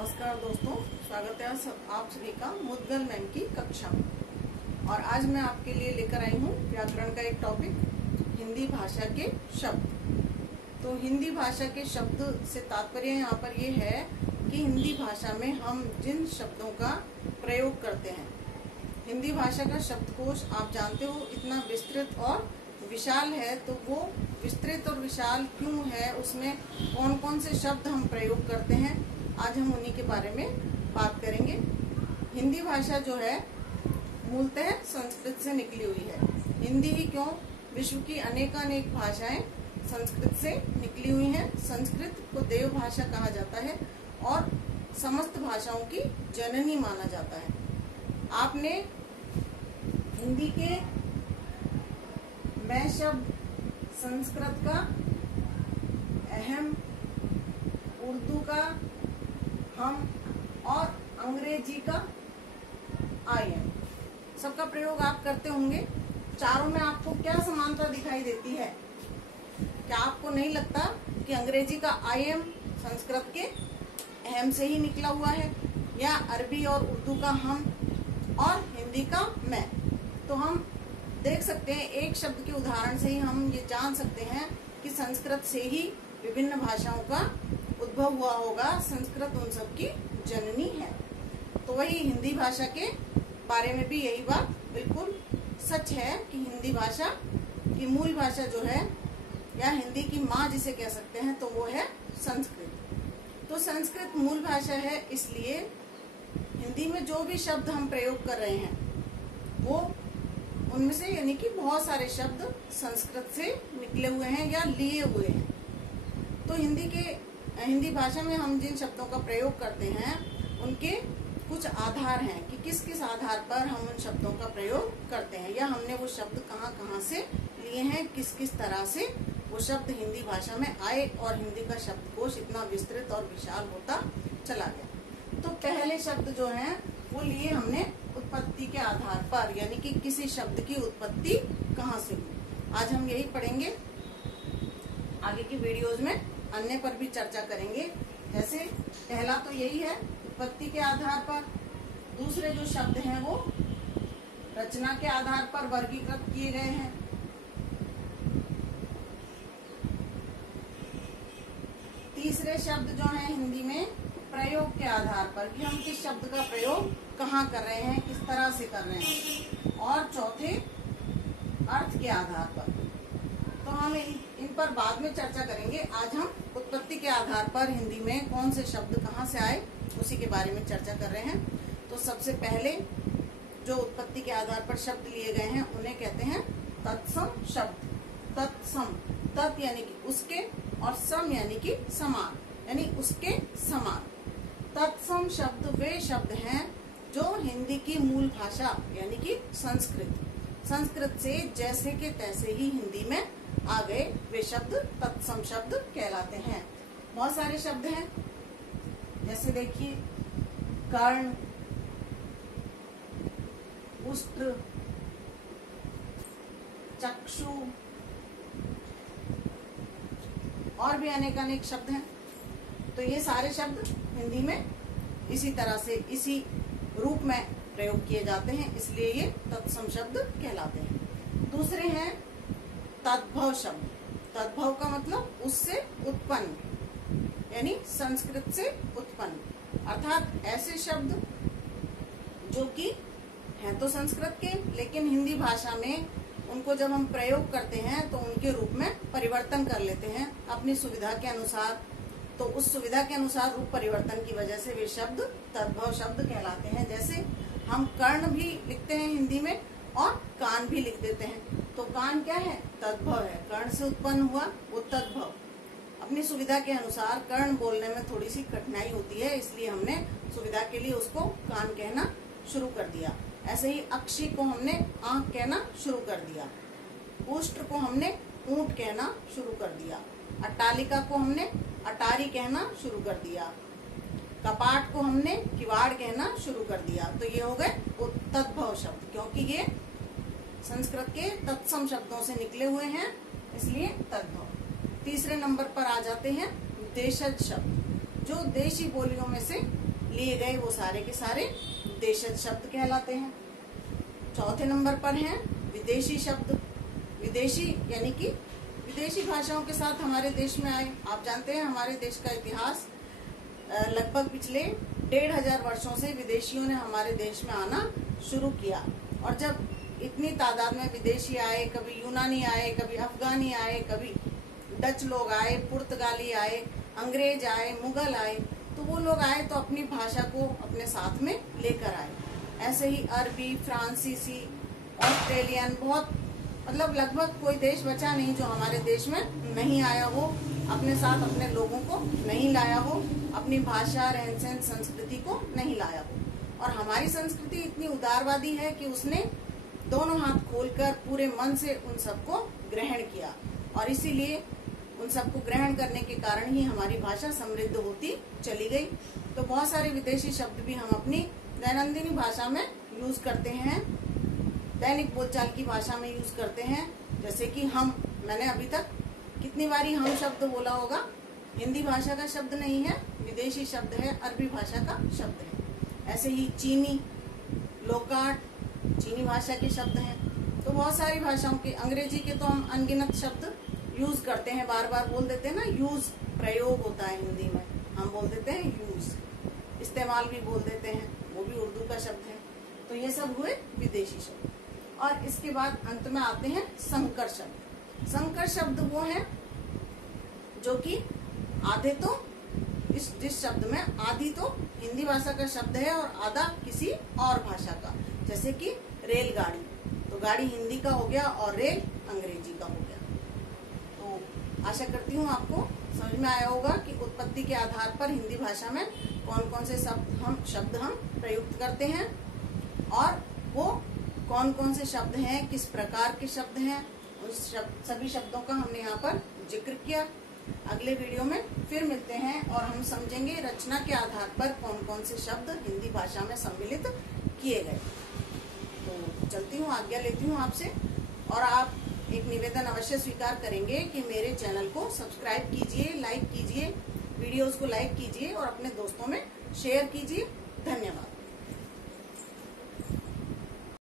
नमस्कार दोस्तों, स्वागत है आप सभी का मुद्गल मैम की कक्षा में। और आज मैं आपके लिए लेकर आई हूँ व्याकरण का एक टॉपिक, हिंदी भाषा के शब्द। तो हिंदी भाषा के शब्द से तात्पर्य यहाँ पर ये है कि हिंदी भाषा में हम जिन शब्दों का प्रयोग करते हैं। हिंदी भाषा का शब्दकोश आप जानते हो इतना विस्तृत और विशाल है, तो वो विस्तृत और विशाल क्यों है, उसमें कौन कौन से शब्द हम प्रयोग करते हैं, आज हम उन्हीं के बारे में बात करेंगे। हिंदी भाषा जो है मूलतः संस्कृत से निकली हुई है। हिंदी ही क्यों, विश्व की अनेकानेक भाषाएं संस्कृत से निकली हुई हैं। संस्कृत को देव भाषा कहा जाता है और समस्त भाषाओं की जननी माना जाता है। आपने हिंदी के मैं शब्द, संस्कृत का अहम, उर्दू का हम और अंग्रेजी का आई एम, सबका प्रयोग आप करते होंगे। चारों में आपको क्या समानता दिखाई देती है? क्या आपको नहीं लगता कि अंग्रेजी का आई एम संस्कृत के अहम से ही निकला हुआ है, या अरबी और उर्दू का हम और हिंदी का मैं? तो हम देख सकते हैं, एक शब्द के उदाहरण से ही हम ये जान सकते हैं कि संस्कृत से ही विभिन्न भाषाओं का उद्भव हुआ होगा। संस्कृत उन सब की जननी है। तो वही हिंदी भाषा के बारे में भी यही बात बिल्कुल सच है कि हिंदी भाषा की मूल भाषा जो है, या हिंदी की माँ जिसे कह सकते हैं, तो वो है संस्कृत। तो संस्कृत मूल भाषा है, इसलिए हिंदी में जो भी शब्द हम प्रयोग कर रहे हैं वो उनमें से यानी कि बहुत सारे शब्द संस्कृत से निकले हुए हैं या लिए हुए हैं। तो हिंदी भाषा में हम जिन शब्दों का प्रयोग करते हैं उनके कुछ आधार हैं कि किस किस आधार पर हम उन शब्दों का प्रयोग करते हैं, या हमने वो शब्द कहाँ कहाँ से लिए हैं, किस किस तरह से वो शब्द हिंदी भाषा में आए और हिंदी का शब्दकोश इतना विस्तृत और विशाल होता चला गया। तो पहले शब्द जो हैं वो लिए हमने उत्पत्ति के आधार पर, यानी कि किसी शब्द की उत्पत्ति कहाँ से हुई। आज हम यही पढ़ेंगे। आगे की वीडियोज में अन्य पर भी चर्चा करेंगे। जैसे पहला तो यही है उत्पत्ति के आधार पर। दूसरे जो शब्द हैं वो रचना के आधार पर वर्गीकृत किए गए हैं। तीसरे शब्द जो हैं हिंदी में प्रयोग के आधार पर, कि हम किस शब्द का प्रयोग कहाँ कर रहे हैं, किस तरह से कर रहे हैं। और चौथे अर्थ के आधार पर। तो हम इन पर बाद में चर्चा करेंगे। आज हम उत्पत्ति के आधार पर हिंदी में कौन से शब्द कहाँ से आए उसी के बारे में चर्चा कर रहे हैं। तो सबसे पहले जो उत्पत्ति के आधार पर शब्द लिए गए हैं उन्हें कहते हैं तत्सम शब्द। तत्सम, तत् यानी कि उसके, और सम यानी कि समान, यानी उसके समान। तत्सम शब्द वे शब्द हैं जो हिंदी की मूल भाषा यानी कि संस्कृत से जैसे के तैसे ही हिंदी में आ गए, वे शब्द तत्सम शब्द कहलाते हैं। बहुत सारे शब्द हैं, जैसे देखिए कर्ण, उष्ट्र, चक्षु, और भी अनेकानेक शब्द हैं। तो ये सारे शब्द हिंदी में इसी तरह से इसी रूप में प्रयोग किए जाते हैं, इसलिए ये तत्सम शब्द कहलाते हैं। दूसरे हैं तद्भव शब्द। तद्भव का मतलब उससे उत्पन्न, यानी संस्कृत से उत्पन्न, अर्थात ऐसे शब्द जो कि हैं तो संस्कृत के, लेकिन हिंदी भाषा में उनको जब हम प्रयोग करते हैं तो उनके रूप में परिवर्तन कर लेते हैं अपनी सुविधा के अनुसार। तो उस सुविधा के अनुसार रूप परिवर्तन की वजह से वे शब्द तद्भव शब्द कहलाते हैं। जैसे हम कर्ण भी लिखते हैं हिंदी में और कान भी लिख देते हैं। तो कान क्या है? तद्भव है। कर्ण से उत्पन्न हुआ वो तद्भव। अपनी सुविधा के अनुसार कर्ण बोलने में थोड़ी सी कठिनाई होती है, इसलिए हमने सुविधा के लिए उसको कान कहना शुरू कर दिया। ऐसे ही अक्षी को हमने आंख कहना शुरू कर दिया। उष्ट्र को हमने ऊंट कहना शुरू कर दिया। अट्टालिका को हमने अटारी कहना शुरू कर दिया। कपाट को हमने किवाड़ कहना शुरू कर दिया। तो ये हो गए तद्भव शब्द, क्योंकि ये संस्कृत के तत्सम शब्दों से निकले हुए हैं, इसलिए तद्भव। तीसरे नंबर पर आ जाते हैं देशज शब्द, जो देशी बोलियों में से लिए गए वो सारे के सारे देशज शब्द कहलाते हैं। चौथे नंबर पर हैं विदेशी शब्द। विदेशी यानी कि विदेशी भाषाओं के साथ हमारे देश में आए। आप जानते हैं हमारे देश का इतिहास लगभग पिछले 1500 वर्षों से विदेशियों ने हमारे देश में आना शुरू किया। और जब इतनी तादाद में विदेशी आए, कभी यूनानी आए, कभी अफगानी आए, कभी डच लोग आए, पुर्तगाली आए, अंग्रेज आए, मुगल आए, तो वो लोग आए तो अपनी भाषा को अपने साथ में लेकर आए। ऐसे ही अरबी, फ्रांसीसी, ऑस्ट्रेलियन, बहुत मतलब लगभग कोई देश बचा नहीं जो हमारे देश में नहीं आया हो, अपने साथ अपने लोगों को नहीं लाया हो, अपनी भाषा, रहन सहन, संस्कृति को नहीं लाया हो। और हमारी संस्कृति इतनी उदारवादी है कि उसने दोनों हाथ खोलकर पूरे मन से उन सबको ग्रहण किया, और इसीलिए उन सबको ग्रहण करने के कारण ही हमारी भाषा समृद्ध होती चली गई। तो बहुत सारे विदेशी शब्द भी हम अपनी दैनंदिनी भाषा में यूज करते हैं, दैनिक बोलचाल की भाषा में यूज करते हैं। जैसे कि हम, मैंने अभी तक कितनी बारी हम शब्द बोला होगा, हिंदी भाषा का शब्द नहीं है, विदेशी शब्द है, अरबी भाषा का शब्द है। ऐसे ही चीनी, लोकाट चीनी भाषा के शब्द हैं। तो बहुत सारी भाषाओं के, अंग्रेजी के तो हम अनगिनत शब्द यूज करते हैं, बार बार बोल देते हैं ना, यूज प्रयोग होता है हिंदी में, हम बोल देते हैं यूज, इस्तेमाल भी बोल देते हैं, वो भी उर्दू का शब्द है। तो ये सब हुए विदेशी शब्द। और इसके बाद अंत में आते हैं संकर शब्द। संकर शब्द वो हैं जो कि आधे तो जिस शब्द में आधी तो हिंदी भाषा का शब्द है और आधा किसी और भाषा का। जैसे कि रेलगाड़ी, तो गाड़ी हिंदी का हो गया और रेल अंग्रेजी का हो गया। तो आशा करती हूँ आपको समझ में आया होगा कि उत्पत्ति के आधार पर हिंदी भाषा में कौन कौन से शब्द हम प्रयुक्त करते हैं, और वो कौन कौन से शब्द हैं, किस प्रकार के शब्द हैं, उस सभी शब्दों का हमने यहाँ पर जिक्र किया। अगले वीडियो में फिर मिलते हैं और हम समझेंगे रचना के आधार पर कौन कौन से शब्द हिंदी भाषा में सम्मिलित किए गए। तो चलती हूँ, आज्ञा लेती हूँ आपसे, और आप एक निवेदन अवश्य स्वीकार करेंगे कि मेरे चैनल को सब्सक्राइब कीजिए, लाइक कीजिए, वीडियोस को लाइक कीजिए और अपने दोस्तों में शेयर कीजिए। धन्यवाद।